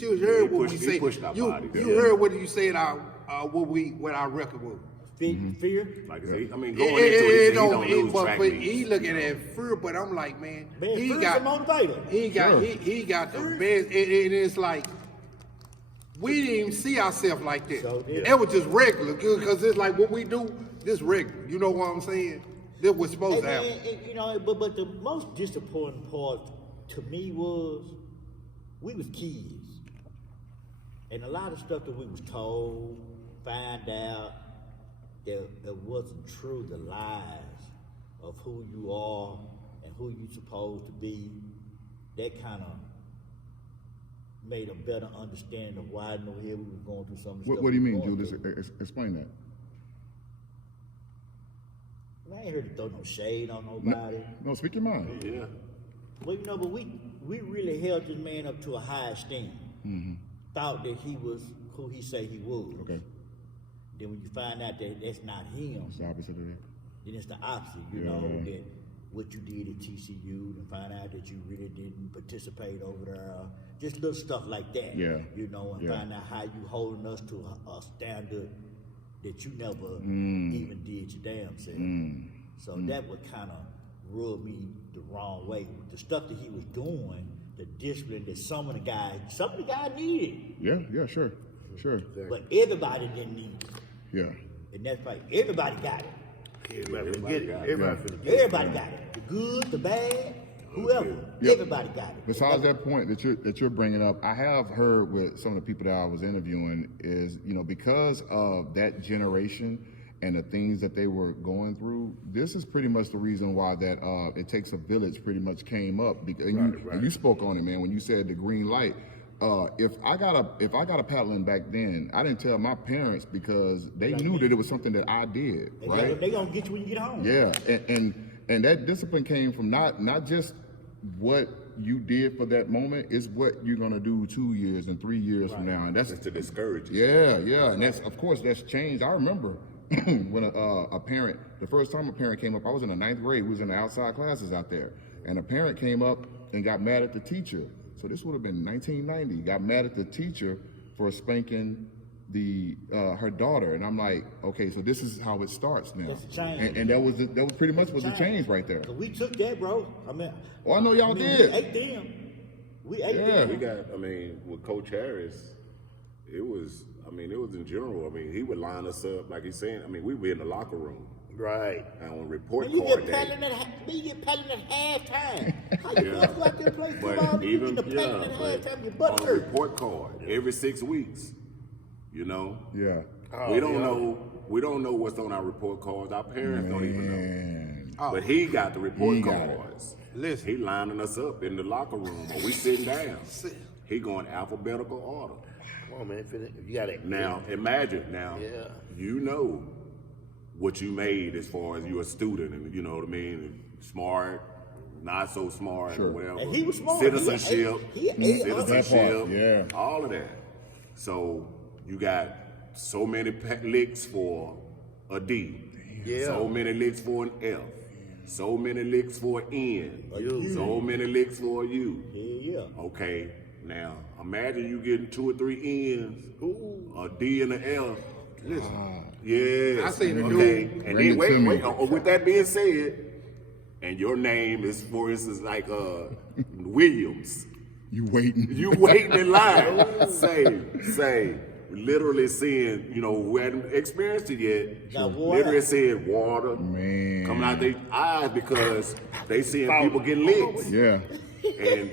You heard what we He say. pushed our bodies. You heard what you said. What our record was. Fear. Like I say, I mean, going into it, he don't lose but track he meets. looking at fear. But I'm like, man, he Fear's got a motivator. he got the best. And it's like we didn't even see ourselves like that. So, yeah. That was just regular, because it's like what we do. This regular. You know what I'm saying? This was supposed to happen. You know, but the most disappointing part to me was we was kids, and a lot of stuff that we was told, find out that wasn't true. The lies of who you are and who you supposed to be, that kind of made a better understanding of why no hell we was going through some of the stuff. What do you we mean, going Julius? through. Explain that. I ain't here to throw no shade on nobody. No, speak your mind. Yeah. Well, you know, but we really held this man up to a high esteem. Thought that he was who he say he was. Okay. Then when you find out that that's not him, It's the opposite of that. then it's the opposite. You know that what you did at TCU, and find out that you really didn't participate over there. Just little stuff like that. Yeah. You know, and Yeah. find out how you holding us to a standard that you never even did your damn self. So that would kind of rub me the wrong way. The stuff that he was doing, the discipline that some of the guys needed, Yeah, sure. but everybody didn't need it. Yeah. And that's right. Everybody got it. Everybody got it. Everybody got it. The good, the bad, whoever. Yeah. Everybody got it. Besides that point that you're bringing up, I have heard with some of the people that I was interviewing is, because of that generation and the things that they were going through, this is pretty much the reason why that It Takes a Village pretty much came up. And you spoke on it, man, when you said the green light. If I got a paddling back then, I didn't tell my parents because they knew that it was something that I did, right? They gonna get you when you get home. Yeah, and that discipline came from not just what you did for that moment, it's what you're gonna do 2 years and 3 years from now, and that's Just to discourage you. yeah, and that's changed. I remember when a parent, the first time a parent came up, I was in the 9th grade. We was in the outside classes out there, and a parent came up and got mad at the teacher. So this would have been 1990. Got mad at the teacher for spanking her daughter, and I'm like, okay, so this is how it starts now. That's a change. And that was pretty much was the change right there. Cause we took that, bro. I mean, I know y'all did. We ate them. We ate Yeah. them. With Coach Harris, it was in general. He would line us up, like he's saying. We were in the locker room. Right. And on report When you card get paddling at halftime. How you Yeah. go out there and play football? But You even get the paddling at but halftime, your butt on hurt. report card every 6 weeks, Yeah. we don't know. We don't know what's on our report cards. Our parents don't even know. Man. But he got the report He got it. cards. Listen. He lining us up in the locker room, or we sitting down. He going alphabetical order. Come on, man. You got it. Now imagine Yeah. you know what you made as far as you're a student, and you know what I mean, smart, not so smart, Sure. or whatever. And he was smart. Citizenship, He ate us. citizenship, Yeah. all of that. So you got so many licks for a D, Yeah. so many licks for an F, so many licks for an N, U. so many licks for a U. Yeah. Okay, now imagine you getting 2 or 3 N's, a D and an F. Listen, Yes. I seen the okay. dude. And Bring then it to me. wait. With that being said, and your name is, for instance, like Williams. You waiting? You waiting in line. say, literally seeing, who hadn't experienced it yet. Got water. Literally seeing water Man. coming out their eyes because they seeing people getting licked. Yeah. And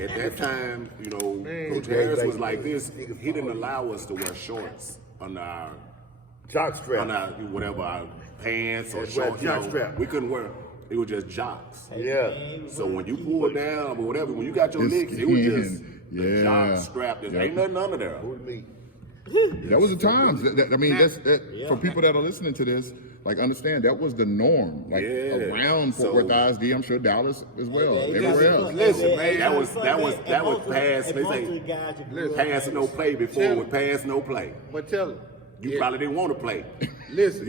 at that time, Coach Harris was like this. He didn't allow us to wear shorts under our Jock strap. on our whatever our pants or That's right, shorts. jock strap. We couldn't wear. It was just jocks. Yeah. So when you pull down or whatever, when you got your It's licks, it was just skin. the Yeah. jock strap. There ain't nothing under there. Who me? That was the times. For people that are listening to this, understand that was the norm. Yeah. Around Fort So- Worth ISD, I'm sure Dallas as well. Yeah, Everywhere else. Listen, man, That was past. They say pass no play before it was pass no play. but tell him. You probably didn't want to play. Listen,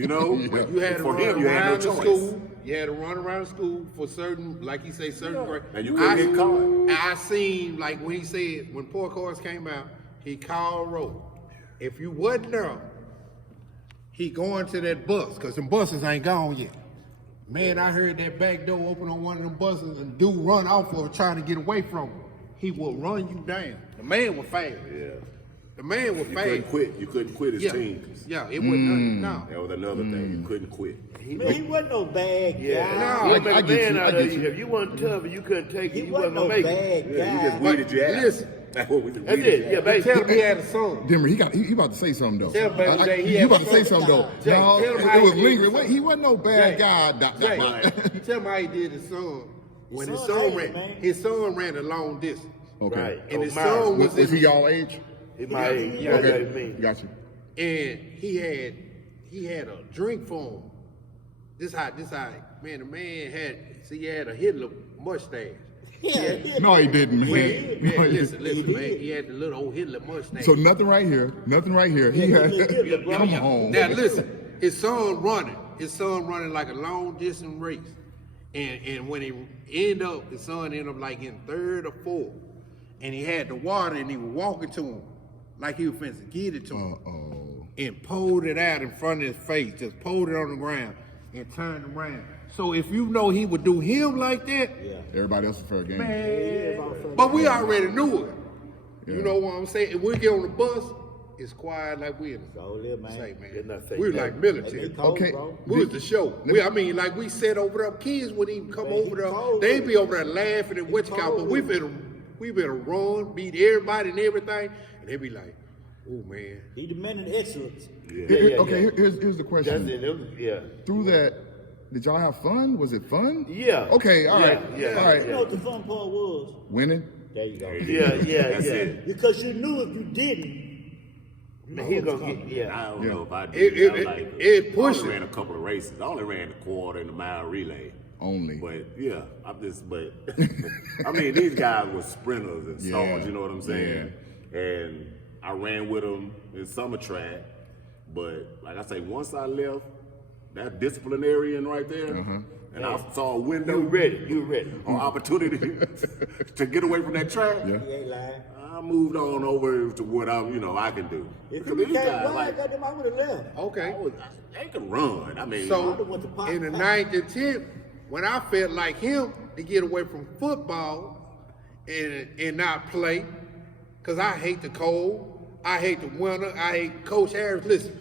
But you had to for run him, you had no around the choice. school. You had to run around the school for certain, like he say, certain grades. And you couldn't get caught. I seen, like when he said, when report cards came out, He called roll. If you wasn't there, he going to that bus, because them buses ain't gone yet. Man, I heard that back door open on one of them buses and dude run off of it trying to get away from him. He will run you down. The man was fast. Yeah. The man was You fast. couldn't quit. You couldn't quit his Yeah, team. yeah, it wasn't nothing. No. That was another thing. You couldn't quit. Man, he wasn't no bad guy. Yeah. No, You I made get a man you, I out of get you. you. If you wasn't tough and you couldn't take He it, you wasn't wasn't no gonna make it. bad Yeah, you guy. just weeded you out. Listen. That's what we just That's weeded it. you Yeah, out. basically. Tell him he had a son. Denver, he about to say something though. Tell Baby J he you had about to say a something though. Jay, No, tell him how it was he did lingering. it. He wasn't no bad Jay, guy. Jay, tell me how he did his son. When his son son hated, ran, man. his son ran a long distance. Okay. Right. And his Myron. son was Was he in, y'all age? It might. Yeah, Yeah, okay. what I mean. Got you. and he had a drink for him. This how, man, the man he had a Hitler mustache. Yeah. No, he didn't, man. Man, No, he listen, didn't. man, he had the little old Hitler mustache. So nothing right here. Nothing right here. He Yeah, had. he did look Come right. on. Now listen, his son running like a long distance race, and when he his son ended up like in third or fourth, and he had the water and he was walking to him like he was finna get it to him, Uh-oh. and pulled it out in front of his face, just pulled it on the ground and turned around. So if you know he would do him like that, Yeah. Everybody else is fair game. man, but we already knew it. Yeah. You know what I'm saying? If we get on the bus, it's quiet like we in the So live, man. say, Did man. not say We that. like Hey, military. they cold, Okay. bro. We was the show. Like we sat over there. Kids wouldn't even come Man, over he there. cold They with be it. over there laughing and what you call. But we been run, beat everybody and everything, and they be like, "Oh man, He demanded excellence. Okay, here's the question. That's it. It was- Yeah. Through that, did y'all have fun? Was it fun? Yeah. Okay, all right. Yeah. All right. You know what the fun part was? Winning? There you go. Yeah. That's Yeah. it. Because you knew if you didn't, Man, he gonna get. Yeah. I don't Yeah. know if I It- did. it- I like it I pushed only it. ran a couple of races. I only ran the quarter and the mile relay. Only. But yeah, but I mean, these guys were sprinters and stars. Yeah. You know what I'm saying? And I ran with them in summer track. But like I say, once I left that disciplinarian right there, and I saw a window, You ready? You ready? or opportunity to get away from that track, Yeah. he ain't lying. I moved on over to what I can do. If Because you these became guys, blind, like, goddamn, I would have left. okay." they can run. I mean, So I'd've went to Pop in the Pop. 9th and 10th, when I felt like him to get away from football and not play, cause I hate the cold, I hate the winter, I hate Coach Harris. Listen,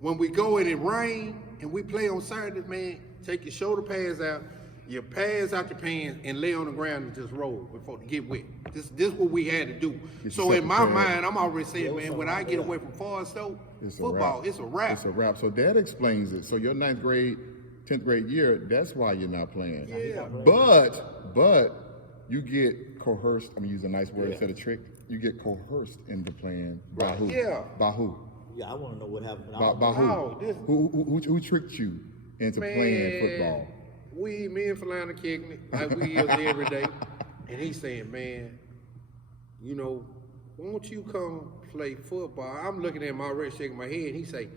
when we go and it rain and we play on Saturdays, man, take your shoulder pads out, your pads out your pants, and lay on the ground and just roll before to get wet. This what we had to do. Get So yourself in my prepared. mind, I'm already saying, Yeah, man, when I something get like away from Forest Oak, It's a football, wrap. it's a wrap. It's a wrap. So that explains it. So your 9th grade, 10th grade year, that's why you're not playing. Yeah. But you get coerced. I'm gonna use a nice word instead of tricked. You get coerced into playing by who? Yeah. By who? Yeah, I want to know what happened. By who? Oh, this- Who tricked you into playing football? Me and Falana kicking it like we is every day. And he's saying, man, you know, won't you come play football? I'm looking at my wrist, shaking my head. He say,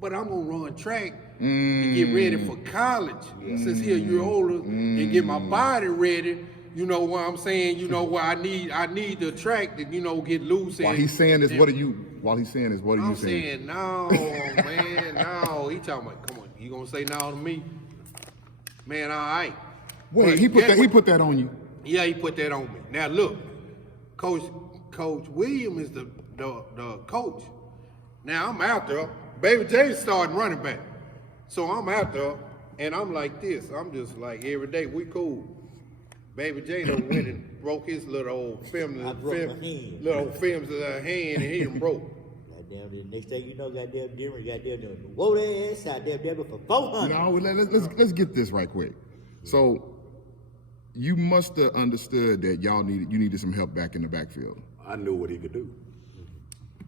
but I'm gonna run track to get ready for college since he a year older and get my body ready. You know what I'm saying? You know what I need the track to, get loose. While and- he's saying this, and- what are you I'm saying? saying no, man, no. He talking about, come on, you gonna say no to me? Man, all right. Wait, But he guess what? put that on you. Yeah, he put that on me. Now look, Coach William is the coach. Now I'm out there. Baby J's starting running back. So I'm out there and I'm like this. I'm just like every day, we cool. Baby J done went and broke his little old film, I broke my hand. little old films in her hand and he done broke. Goddamn, the next thing you know, goddamn, Denver, goddamn, doing whoa their ass out there, Denver for 400. No, let's get this right quick. So you must have understood that you needed some help back in the backfield I knew what he could do.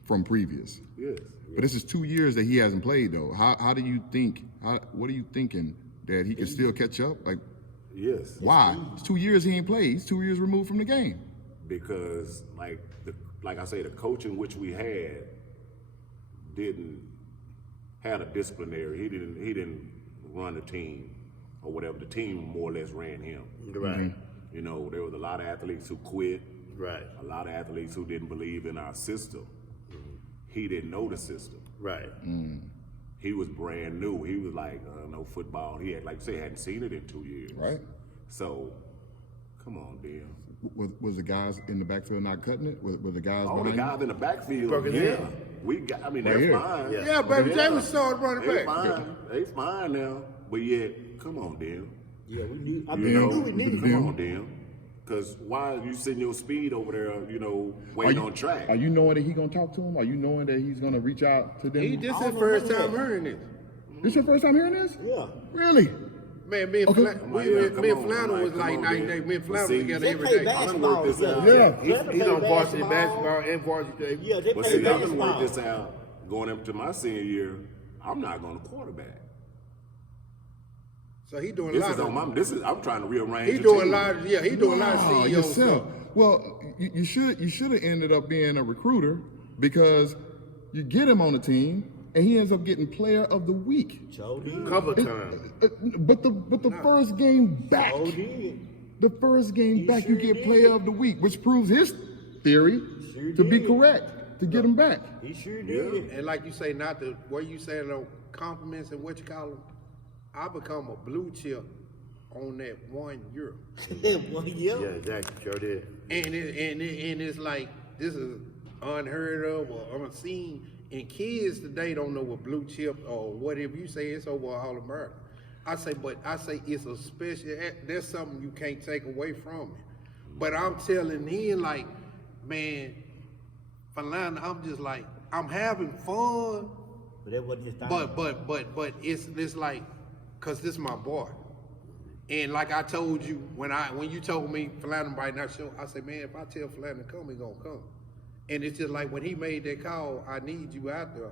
from previous. Yes. But this is 2 years that he hasn't played though. How do you think? What are you thinking that he can still catch up? Like Yes. why? It's 2 years he ain't played. He's 2 years removed from the game. Because like I say, the coaching which we had had a disciplinary. He didn't run the team or whatever. The team more or less ran him. Right. There was a lot of athletes who quit. Right. A lot of athletes who didn't believe in our system. he didn't know the system. Right. He was brand new. He was like, no football. He had, like you say, hadn't seen it in 2 years. Right. So, come on, Dan. Was the guys in the backfield not cutting it? Were the guys All the behind guys in the backfield, Broken yeah. down. We got, I mean, Right they're here. fine. Yeah. Yeah, baby J was starting running They back. fine. They fine now. But yet, come on, Dan. Yeah, we knew. I You mean, know, we knew we needed come him. on, Dan. Because why are you sitting your speed over there, waiting on track? Are you knowing that he's gonna talk to him? Are you knowing that he's gonna reach out to them? This I his don't first know time that. hearing this. This your first time hearing this? Yeah. Really? Man, me and Okay. Flan- I'm we like, yeah, went- come me and on, Flannel I'm was like, like come on, night and man. day. Me and But Flannel see, together They every play day. basketball work this together. out. Yeah. Brandon He's play on varsity basketball. basketball and varsity. Yeah, they But play see, I done basketball. worked this out going up to my senior year. I'm not going to quarterback. So he doing a This lot is on of. my. I'm trying to rearrange. He the doing a team. lot of. Yeah, he doing a lot of Oh, CEO yourself. stuff. Well, you should have ended up being a recruiter because you get him on the team and he ends up getting player of the week. Joe did. Couple times. But the first game back, Joe did. the first game He back, sure you get did. player of the week, which proves his theory Sure to be did. correct to get him back. He sure did. And like you say, not the what you saying on compliments and what you call them. I become a blue chip on that 1 year, 1 year. Yeah, exactly. Sure did. and it's like this is unheard of or unseen. And kids today don't know what blue chip or whatever you say. It's over All America. I say it's a special. There's something you can't take away from it. But I'm telling him like, man, Falana, I'm just like I'm having fun. But that wasn't his time. But it's like, cause this my boy, and like I told you when you told me Falana might not show, I said, man, if I tell Falana to come, he gonna come, and it's just like when he made that call, I need you out there,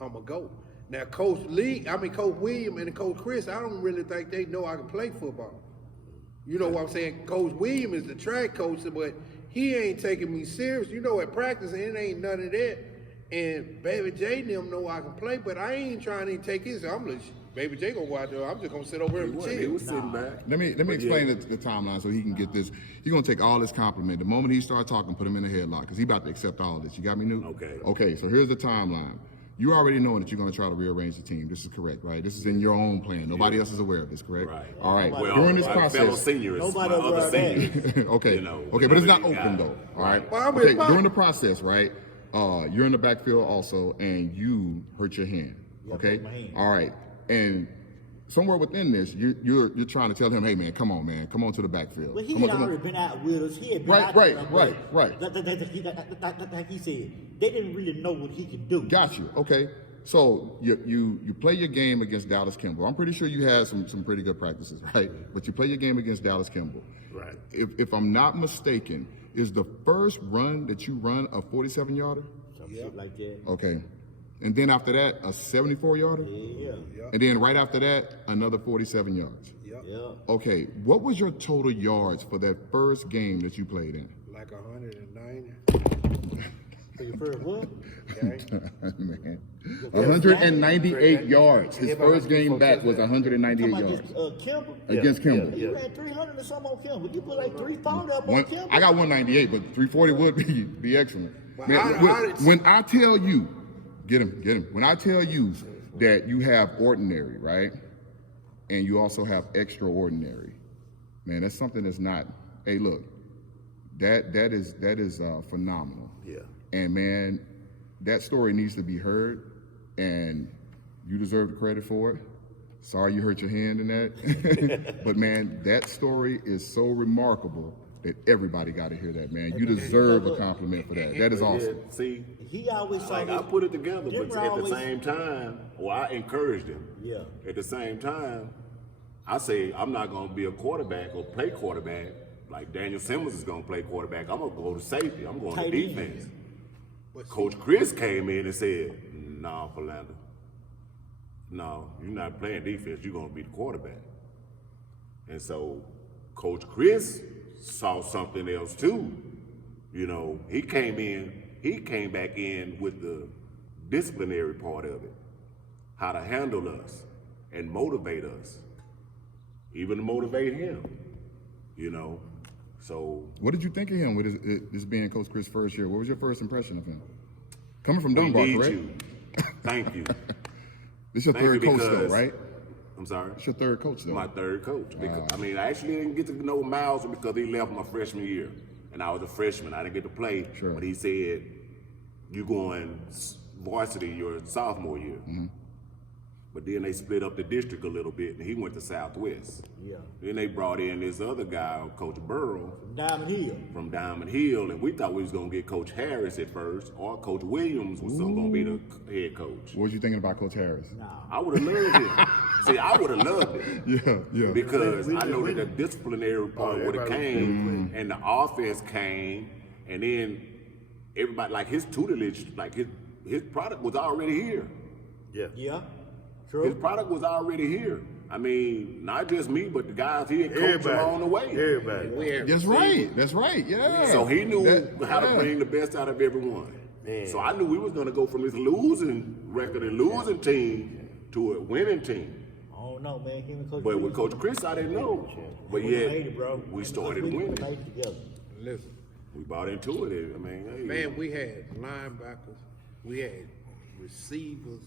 I'ma go. Now Coach William and Coach Chris, I don't really think they know I can play football. You know what I'm saying? Coach William is the track coach, but he ain't taking me serious. You know, at practice, it ain't none of that. And Baby J and them know I can play, but I ain't trying to take his. I'm like, Baby J gonna go out there. I'm just gonna sit over here and He chill. was sitting back. Let me But explain yeah. the timeline so he can get this. You're gonna take all this compliment. The moment he start talking, put him in a headlock because he about to accept all this. You got me, Newt? Okay. Okay. So here's the timeline. You already know that you're gonna try to rearrange the team. This is correct, right? This is in your own plan. Nobody else is aware of this, correct? Right. All right. Well, During this my fellow process. seniors, Nobody my aware other of that. seniors. Okay. You know, Okay, but it's not you open got- though. All right. Well, I'm Okay. in my- During the process, right? You're in the backfield also, and you hurt your hand. Yeah, Okay. broke my hand. All right. And somewhere within this, you're trying to tell him, hey man, come on to the backfield. But he Come had on. already been out with us. He had been Right, out right, with us, right, but right. Like he said, they didn't really know what he could do. Got you. Okay. So you play your game against Dallas Kimball. I'm pretty sure you had some pretty good practices, right? But you play your game against Dallas Kimball. Right. If I'm not mistaken, is the first run that you run a 47-yarder? Some shit like that. Okay. And then after that, a 74-yarder? Yeah. And then right after that, another 47 yards. Yeah. Okay. What was your total yards for that first game that you played in? Like 190. For your first what? Man. 198 yards. His first game back was 198 Talking yards about this, Kimball? against Kimball. You ran 300 or something on Kimball. You put like 340 up on One, Kimball. I got 198, but 340 would be excellent. Well, Man, when I tell you, get him. When I tell you that you have ordinary, right, and you also have extraordinary, man, that's something that's not. Hey, look, that is phenomenal. Yeah. And man, that story needs to be heard, and you deserve the credit for it. Sorry you hurt your hand in that, but man, that story is so remarkable that everybody got to hear that, man. You deserve a compliment for that. That is awesome. Yeah, see, He always saw like this. I put it together, but Denver at the always- same time, I encouraged him. Yeah. At the same time, I say I'm not going to be a quarterback or play quarterback like Daniel Simmons is going to play quarterback. I'm going to go to safety. I'm going Tight to end. defense. Coach Chris came in and said, "No, Philander. No, you're not playing defense. You're going to be the quarterback." And so Coach Chris saw something else too. You know, he came back in with the disciplinary part of it, how to handle us and motivate us, even to motivate him, you know. So What did you think of him with this being Coach Chris' first year? What was your first impression of him? Coming from We Dunbar, need correct? you. Thank you. This your Thank third you coach, though, because- right? I'm sorry. It's your third coach, though. My third coach. Because, I mean, I actually didn't get to know Miles because he left my freshman year, and I was a freshman. I didn't get to play. Sure. But he said, "You going varsity your sophomore year." But then they split up the district a little bit, and he went to Southwest. Yeah. Then they brought in this other guy, Coach Burrow, Diamond Hill. from Diamond Hill, and we thought we was gonna get Coach Harris at first, or Coach Williams was gonna be the head coach. What was you thinking about Coach Harris? I would have loved him. See, I would have loved it. Yeah. Because I know that the disciplinary part would have everybody came, and the offense came, and then everybody, like his tutelage, like his product was already here. Yeah. Yeah. His True. product was already here. I mean, not just me, but the guys he had coached along the way. Everybody. We had That's right. That's right. Yeah. So he knew how to yeah. bring the best out of everyone. Man. So I knew we was gonna go from this losing record and losing team to a winning team. I don't know, man. Him and Coach But with Chris, Coach Chris, I didn't know. But we yet, made it, bro. we Him started and Coach winning. Chris, we made it together. listen. We bought into it. I mean, hey, Man, we had linebackers, we had receivers,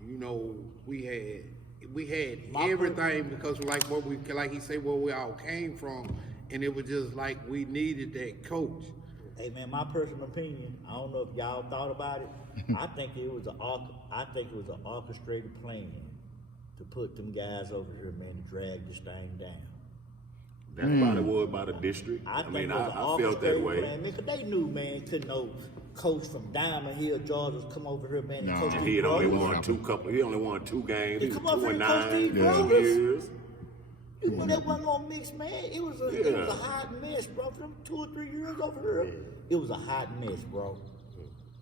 you know, we had everything because like he said, where we all came from, and it was just like we needed that coach. Hey man, my personal opinion, I don't know if y'all thought about it. I think it was an orchestrated plan to put them guys over here, man, to drag this thing down. that's probably was by the district. I I think mean, it was an I felt that orchestrated way. plan, man, 'cause they knew, man, couldn't no coach from Diamond Hill, Georgia, come over here, man, and Nah. coach And these he had only brothers. he only won 2 games. He He was come up here and coach 2-9 these in 2 brothers. years. You know that wasn't gonna mix, man. It was a Yeah. hot mess, bro. For them 2 or 3 years over here, it was a hot mess, bro.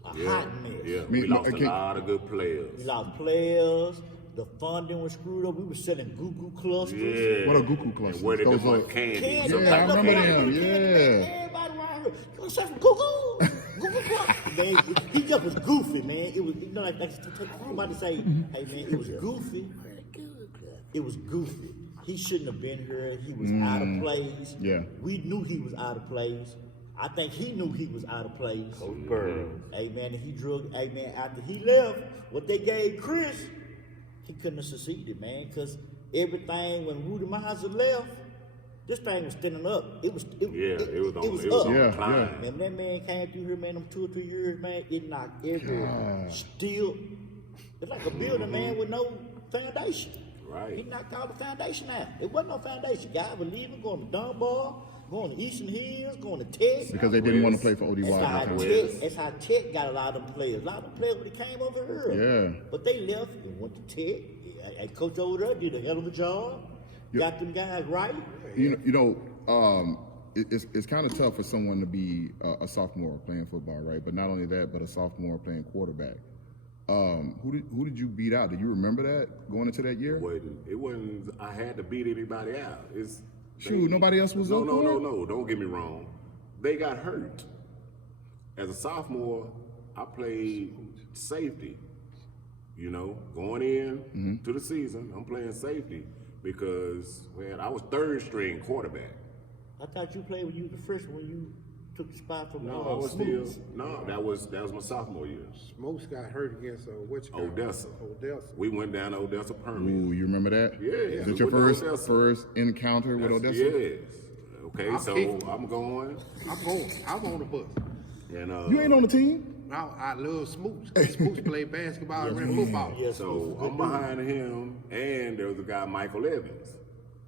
A Yeah, hot mess. yeah. Me- We lost a okay. lot of good players. We lost players. The funding was screwed up. We were selling goo clusters. Yeah. What are Goku clusters? And where did Those the one are- candy? Cans Yeah, of I packed up remember candy, them, man. yeah. Everybody around here, you want some goo clusters? Man, he just was goofy, man. It was, you know, like somebody say, hey man, it was goofy. It was goofy. He shouldn't have been here. He was out of place. Yeah. We knew he was out of place. I think he knew he was out of place. Burrow. Hey man, and he drug. Hey man, after he left, what they gave Chris, he couldn't have succeeded, man. Cause everything when Rudy Mizer left, this thing was standing up. It was It was on up. Yeah, climb. yeah. And that man came through here, man. Them 2 or 3 years, man. It knocked every God. steel. It's like a building, man, with no foundation. Right. He knocked all the foundation out. It wasn't no foundation. Guys were leaving, going to Dunbar, going to Eastern Hills, going to Tech. Because they didn't want to play for ODY. That's how, at that time. West. Tech, that's how Tech got a lot of them players. A lot of them players when they came over here. Yeah. But they left and went to Tech. And coach over there did a hell of a job. Got them guys right. It's kind of tough for someone to be a sophomore playing football, right? But not only that, but a sophomore playing quarterback. Who did you beat out? Do you remember that going into that year? It wasn't. I had to beat anybody out. Shoot, nobody else was no, up no, for no, it? no. Don't get me wrong. They got hurt. As a sophomore, I played safety. You know, going in to the season, I'm playing safety because I was 3rd string quarterback. I thought you played when you was a freshman when you took the spot from No, I was Smooth. still no. That was my sophomore year. Smokes got hurt against Odessa. Odessa. We went down to Odessa permanent. Ooh, you remember that? Yeah, Is we it your went to Odessa. first encounter with Odessa? Yes. Okay, I'm so kicking. I'm going, I'm on the bus. and You ain't on the team? Now I love Smoots. Smoots played basketball and ran football. Yes, so I'm behind him, and there was a guy, Michael Evans.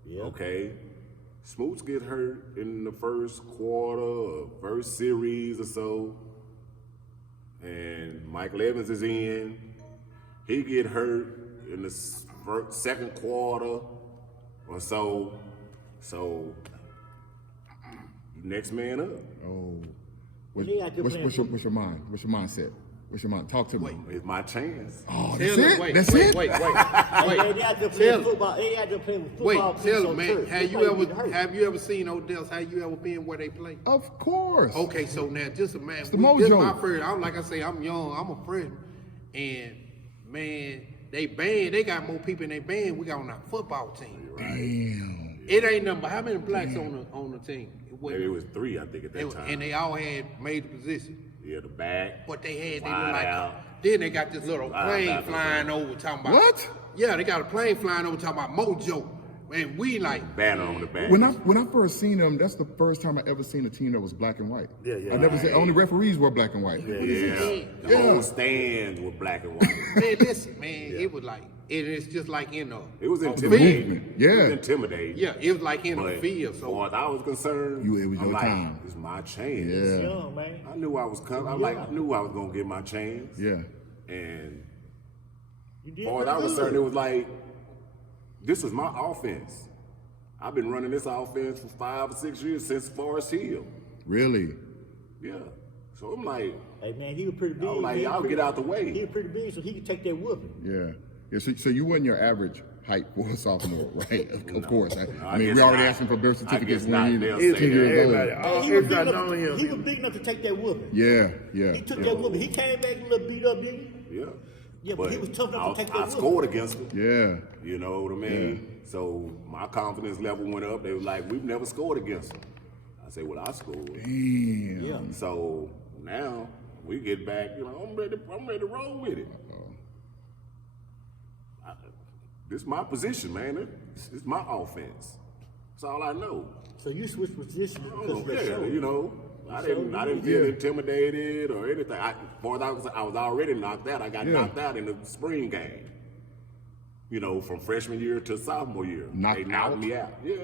Yeah. Okay, Smoots get hurt in the first quarter, or first series or so, and Michael Evans is in. He get hurt in the second quarter or so. So next man up. Oh. They out there playing What's your mind? What's your mindset? What's your mind? Talk to me. It's my chance. Oh, Tell that's him, it? wait, That's wait, it? wait, Hey, wait, they out there playing Tell him. football. They out there playing Wait, football. tell on him, man. turf. Have They you play ever hurt. seen Odessa? Have you ever been where they play? Of course. Okay, so now just a man. the This is mojo. my first. I'm like I say, I'm young. I'm a freshman, and man, they got more people in their band. We got on our football team. Damn. It ain't nothing but how many blacks on the team? Maybe it was 3, I think, at that time. And they all had major positions. Yeah, the back. But they had they Wide look like out. then they got this little Wide plane out. flying over talking about What? Yeah, they got a plane flying over talking about Mojo. And we like Banner on the back. When I first seen them, that's the first time I ever seen a team that was black and white. Yeah, yeah. I never seen only referees were black and white. Yeah, Yeah. the whole stands were black and white. man, listen, man, it was like it's just like in a It was a intimidating. movement. It was Yeah. intimidating. Yeah, it was like in But a field. as So far as I was concerned, It was I'm your like, time. it's my chance. Yeah. Young, man. I knew I was coming. I knew I was gonna get my chance. Yeah. And You as did far as I was pretty concerned, good. it was like, this was my offense. I've been running this offense for 5 or 6 years since Forest Hill. Really? Yeah. So I'm like, Hey man, he was pretty big. I was like, He was y'all pretty- get out the way. He was pretty big, so he could take that whooping. Yeah. Yeah. So you wasn't your average height for a sophomore, right? Of course. I I mean, guess we already not. asking for birth I certificates guess not. when They'll you say 10 years old. Everybody, all He was, big everybody enough knowing to, him. he was big enough to take that whooping. Yeah. Yeah. He took yeah. that whooping. He came back a little beat up, didn't he? yeah. Yeah, but he was tough enough to take that I whooping. scored against them. Yeah. You know what I mean? So my confidence level went up. They were like, we've never scored against them. I said, well, I scored. Damn. Yeah. So now we get back, you know, I'm ready to roll with it. This is my position, man. It's my offense. That's all I know. So you switched positions I because don't of that know, show. you know. I didn't feel intimidated or anything. As far as I was already knocked out. I got knocked out in the spring game. You know, from freshman year to sophomore year. Knocked They knocked out? me out. Yeah,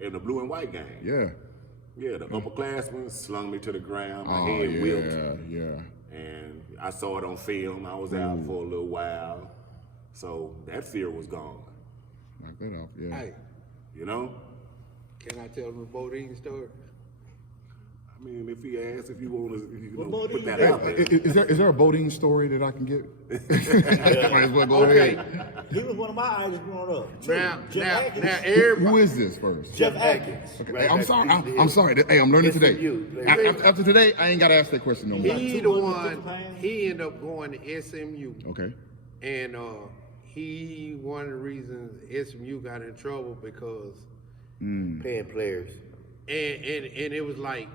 in the blue and white game. Yeah. Yeah, the upperclassmen slung me to the ground. My Oh, head whipped. yeah. And I saw it on film. I was out for a little while. So that fear was gone. Knock that off. Yeah. hey, You know? can I tell them the Bodine story? I mean, if he asks if you want to, if you Well, know, put Bodine, that yeah. out there. Is there a Bodine story that I can get? Might as well go Okay. ahead. He was one of my idols growing up. too. Now, Jeff now, Atkins. now, Who everybody. is this first? Jeff Atkins. Okay, Right hey, I'm back sorry. to I'm sorry. Hey, I'm learning It's today. for you. After today, I ain't got to ask that question no more. He the 250 one. pounds. He ended up going to SMU, Okay. and he one of the reasons SMU got in trouble because Paying players. and it was like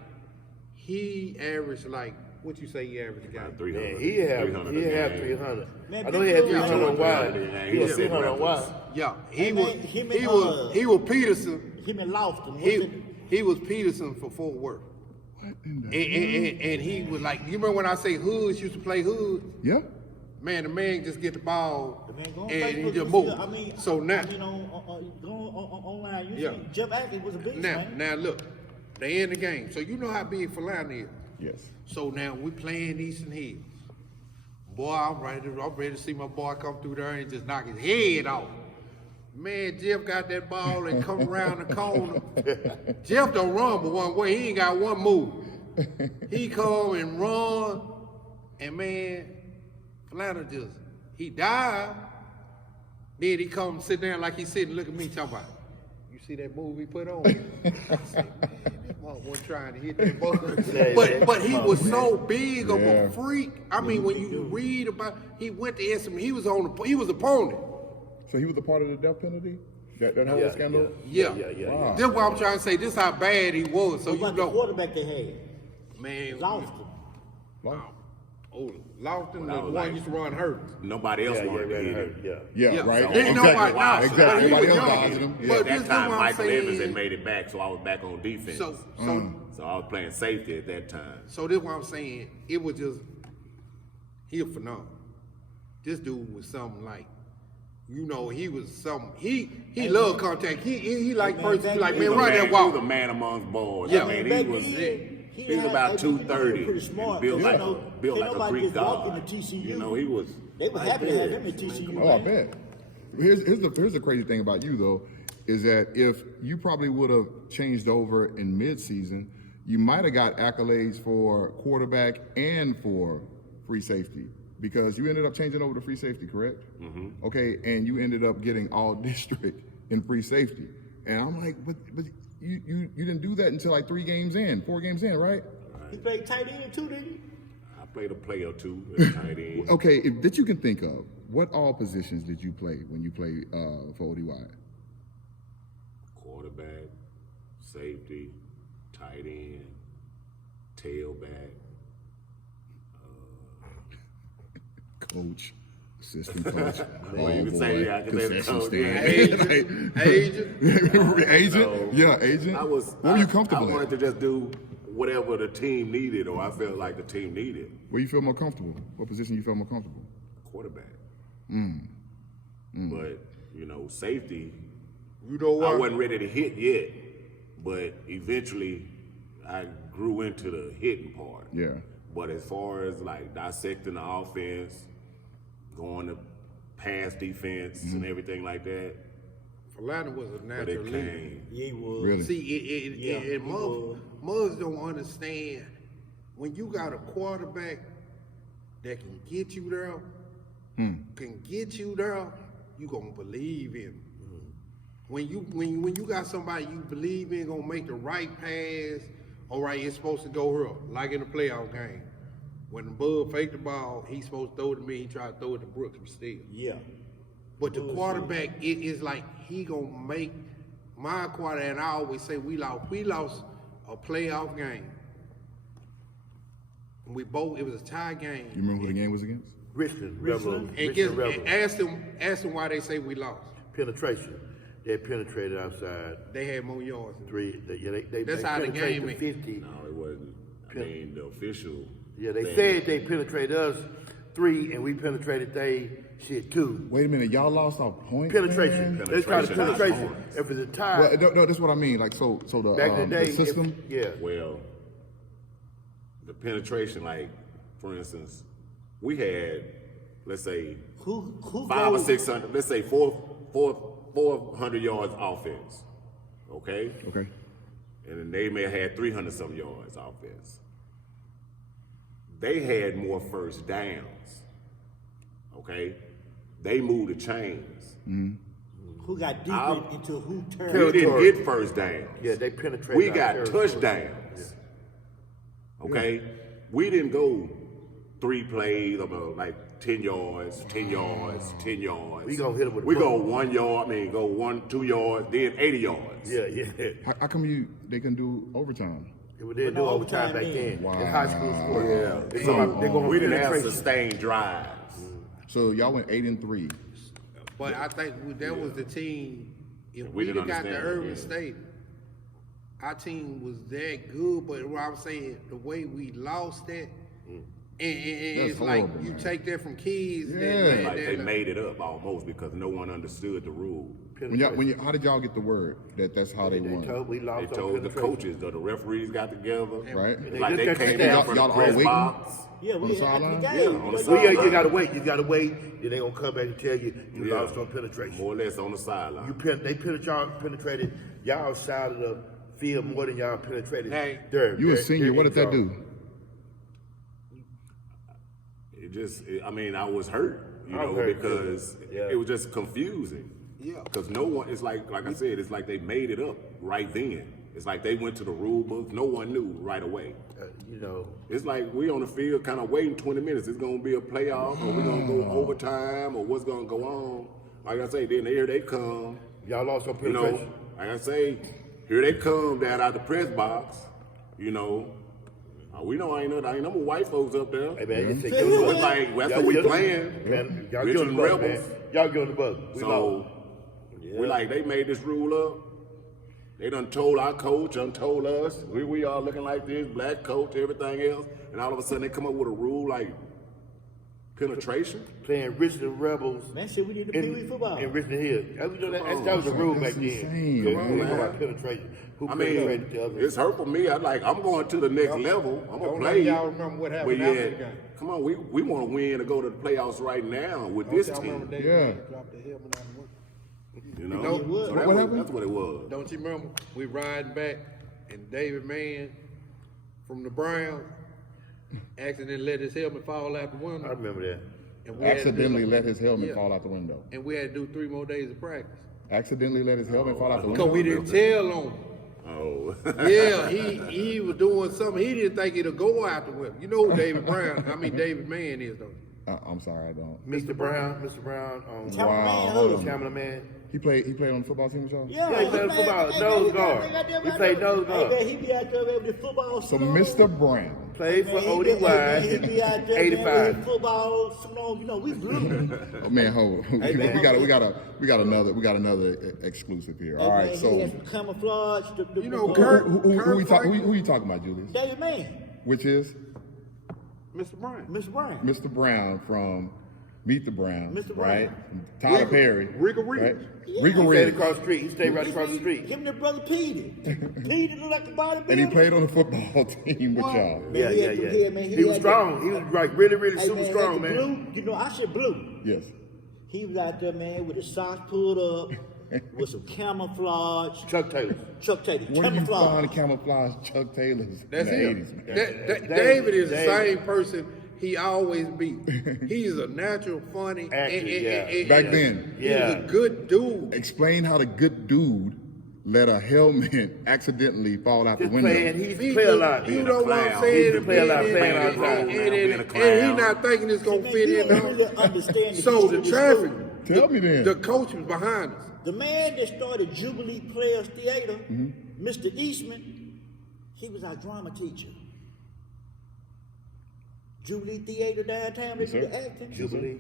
he averaged like what you say he averaged guy. About 300. Man, he had 300 300. Man, I know he had big 300 on dude. wide. Yeah, He had he's 300 on set wide. Yeah, Hey, man, him and, he was Peterson. Him and Lofton. He was Peterson for Fort Worth. What in the And he was like, you remember when I say hoods used to play hoods? Yeah. Man, the man just get the ball The man, go on and he Facebook, just you move. see, I mean, So now, go on online. You Yeah. see, Jeff Atkins was a big man. now look, they in the game. So you know how big Falana is. Yes. So now we playing Eastern Hills. Boy, I'm ready to see my boy come through there and just knock his head off. Man, Jeff got that ball and come around the corner. Jeff don't run but one way. He ain't got one move. He come and run, and man, Falana he died. Then he come sit down like he sitting, look at me, talking about, you see that move he put on? I said, man, that motherfucker trying to hit that ball. But he was so big of Yeah. a freak. I mean, when you read about, he went to SMU, he was opponent. So he was a part of the death penalty? That whole scandal? Yeah. Wow. That's what I'm trying to say. This how bad he was. So What you about the know, quarterback they had? man. Lofton. Wow. Oh, Lofton, Well, I the was one like- used to run hurt. Nobody else Yeah, wanted to hit him. yeah. Yeah, Yeah, right. so Exactly. ain't nobody now. Exactly. But he Nobody was else young. dodging him. Yeah. But At this that is time, what I'm Michael Evans saying. had made it back, so I was back on defense. So So I was playing safety at that time. So this what I'm saying. It was just he a phenomenal. This dude was something like, you know, he was something. He loved contact. He like Man, person back like then- man, He was run a that man- He was a walk. man amongst boys. Yeah. I mean, Back he was then, he was about 230. Pretty smart. and built you like know, built can't like a nobody Greek just walk god. into TCU. You know, he was. They were happy to have him at TCU. Oh, I man. bet. Here's the crazy thing about you though, is that if you probably would have changed over in midseason, you might have got accolades for quarterback and for free safety because you ended up changing over to free safety, correct? Mm-hmm. Okay, and you ended up getting all district in free safety, and I'm like, but you didn't do that until like 4 games in, right? He played tight end too, didn't he? I played a play or two at tight end. Okay, that you can think of, what all positions did you play when you played for ODY? Quarterback, safety, tight end, tailback. coach, assistant coach, Well, you can say, yeah, I can say the concession coach, yeah. stand. Agent. Agent? Yeah, agent. What were you comfortable I wanted at? to just do whatever the team needed, or I felt like the team needed. Where you feel more comfortable? What position you feel more comfortable? Quarterback. But, you know, safety, You know I what? wasn't ready to hit yet, but eventually I grew into the hitting part. Yeah. But as far as like dissecting the offense, going to pass defense and everything like that, Philander was a but natural it leader. came. Yeah, he was. Really? See, Yeah, he was. Mugs don't understand when you got a quarterback that can get you there, you gonna believe him. When you got somebody you believe in gonna make the right pass, all right, it's supposed to go here, like in a playoff game. When Bud faked the ball, he's supposed to throw it to me, he tried to throw it to Brooks still. Yeah. But the quarterback, it is like he gonna make my quarterback. And I always say we lost a playoff game. And it was a tie game. You remember who the game was against? Richmond Rebels. And Richmond Rebels. ask them why they say we lost. Penetration. They penetrated outside They had more yards. three. That's how the penetrated game to is. 50. No, it wasn't. I mean, the official. Yeah, they thing- said they penetrated us 3, and we penetrated they 2. Wait a minute, y'all lost our points. Penetration. man? Let's try the Penetration, not penetration. points. If it's a tie, Well, no, that's what I mean. Like, so the back in the day, the system. yeah. Well, the penetration, like, for instance, we had, let's say, Who 500 or goes- 600, let's say 400 yards offense, okay? Okay. And then they may have had 300 some yards offense. They had more first downs, okay? They moved the chains. Who got deep I'll- into who We turned? didn't Territory. get first downs. Yeah, they penetrated. We our got territory. touchdowns. Okay? We didn't go 3 plays of like 10 yards, 10 yards, 10 yards. We gonna hit 'em with a We go book. 1 yard, go 1, 2 yards, then 80 yards. Yeah, yeah. How come they can do overtime? We didn't But do no overtime back overtime then. Wow. In high school sport. Yeah. They So go we didn't have penetration. sustained drives. So y'all went 8-3. But I think that was the team. If We we'd didn't have got the understand Urban that, yeah. State, our team was that good. But what I'm saying, the way we lost that, and it's like horrible, you man. take that from kids. Yeah. Like they made it up almost because no one understood the rule. How did y'all get the word that that's how they They won? told we They lost on told the penetration. coaches, the referees got together. Right? It's like they Just came that- down from the y'all all press waiting? box. Yeah, On we the had sideline? the game. Yeah, on the Well, yeah, sideline. you gotta wait. Then they gonna come back and tell you you Yeah. lost on penetration. More or less on the sideline. They penetrated y'all side of the field more than y'all penetrated. Hey, You a senior, what did that do? I was hurt, I was hurt, because yeah. it was just confusing. Yeah. Because no one, it's like I said, it's like they made it up right then. It's like they went to the rule book. No one knew right away. It's like we on the field kind of waiting 20 minutes. It's going to be a playoff, or we're going to go overtime, or what's going to go on. Like I say, then here they come. Y'all lost on You know, penetration. like I say, here they come down out the press box. We know ain't no white folks up there. Hey man, It's like that's what we playing. Man, y'all get on Richmond the bus, man. Rebels. Y'all get on the bus. We So lost. we like they made this rule up. They done told our coach, done told us. We all looking like this, black coach, everything else, and all of a sudden they come up with a rule like penetration. Playing Richmond Rebels. Man, shit, we need to Pee Wee football. In Richmond Hill. That was the rule back That's then. insane, We man. talking about penetration. Who I mean, penetrated the other? it's hurt for me. I'm going to the next level. I'm gonna Don't play. y'all remember what happened But after yeah, the game. come on, we want to win to go to the playoffs right now with this Y'all remember team. David Yeah. Mann dropped the helmet out of the window? You know, No, so what that was, happened? that's what it was. Don't you remember? We riding back, and David Mann from the Browns accidentally let his helmet fall out the I window. remember that. And we had to do- Accidentally let his helmet Yeah. fall out the window. And we had to do 3 more days of practice. Accidentally let his helmet fall out the Because window. we didn't tell on him. Oh, Yeah, he was doing something. He didn't think it'll go out the window. You know who David Mann is, though. I'm sorry, I don't. Mr. Brown, cameraman. He played on the football team, y'all? Yeah, he played football, nose guard. He played nose guard. Hey, man, he be out there with the football. So slow. Mr. Brown Played for Man, ODY he be out in there, man, with 85. his football, we blue. Oh man, hold. On. Hey, man, we got another exclusive here. All Hey, right, man, so he had some camouflage. You know, Kurt- who you talking about, Julius? David Man, Which is Mr. Bryant. Mr. Brown. Mr. Brown from Meet the Browns, Mr. right? Brown. Tyler Riggle- Perry, Riggle Reed. right? Yeah. Riggle He stayed Reed. across the street. He stayed right across the street. Him and their brother Petey. Petey look like a bodybuilder. And he played on the football team with y'all. Man, Yeah, he yeah, had them yeah. here, man. He He was had strong. He was like really Hey, super man, strong, had the man. blue, I said blue. Yes. He was out there, man, with his socks pulled up, with some camouflage. Chuck Taylor. Chuck Taylor, Where do you camouflage. find camouflage Chuck Taylors That's in the him. 80s, man? David is the David. same person he always be. He's a natural, funny, Actor, yeah. Back then. Yeah. he's a good dude. Explain how the good dude let a helmet accidentally fall out the Just window. playing. He used to play a lot. You know what I'm clown. saying? He used to play a lot, And- playing and- outside. and- Being a and clown. he not thinking it's gonna Man, fit you in don't now. really understand the So history the of this traffic, school. Tell me then. the coach was behind us. The man that started Jubilee Players Theater, Mm-hmm. Mr. Eastman, he was our drama teacher. Jubilee Theater downtown, they Yes, do sir. the acting. Jubilee.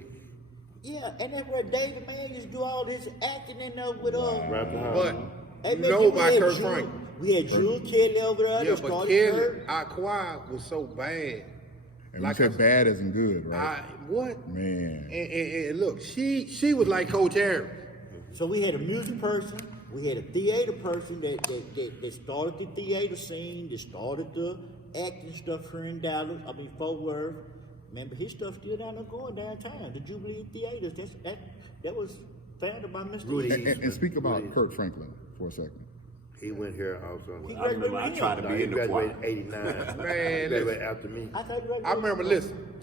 Yeah, and that's where David Man used to do all this acting in there with Right behind. But Hey, you man, know we about had Kurt Drew- Frank. We had Drew Kelly over there. Yeah, that but started Kelly, Kurt. Aqua was so bad. And Like you said I- bad as in good, right? What? Man. And look, she was like Coach Harris. So we had a music person, we had a theater person that started the theater scene, that started the acting stuff here in Dallas, Fort Worth. Remember, his stuff still down there going downtown, the Jubilee Theaters. That was founded by Mr. Rudy. Eastman. And speak about Kurt Franklin for a second. He went here also. He I remember I tried to No, be he in the choir. graduated in 89. Man, He graduated listen. after me. I thought you I remember, listen,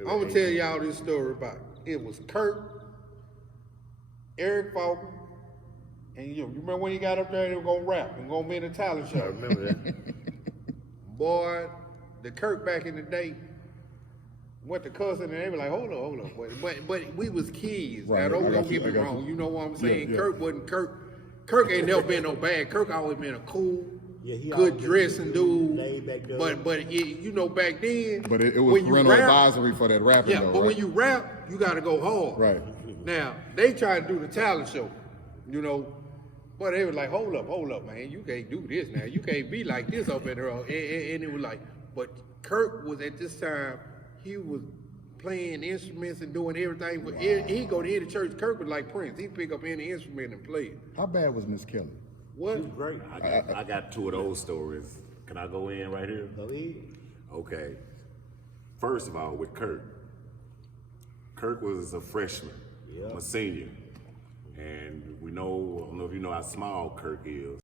I'm gonna tell y'all this story about it. It was Kurt, Eric Falcon, and you remember when he got up there and he was gonna rap and gonna be in a talent I show. remember that. Boy, the Kurt back in the day went to cussing and they were like, hold on. But we was kids. Right, Now don't I got get you, me I got wrong. you. You know what I'm saying? Yeah. Kirk wasn't Kirk. Kirk ain't never been no bad. Kirk always been a cool, Yeah, he good always dressing dude. laid back dude. But you know back then. But it was when you parental rap- advisory for that rapping, Yeah, though, but right? when you rap, you gotta go hard. Right. Now they tried to do the talent show, you know, but they were like, hold up, man, you can't do this now. You can't be like this up in there. And it was like, but Kirk was at this time, he was playing instruments and doing everything. But he go to any church. Kirk was like Prince. He'd pick up any instrument and play it. How bad was Miss Kelly? What? Great. I got two of those stories. Can I go in right here? Go ahead. Okay. First of all, with Kirk. Kirk was a freshman. Yeah. I'm a senior. And we know, I don't know if you know how small Kirk is.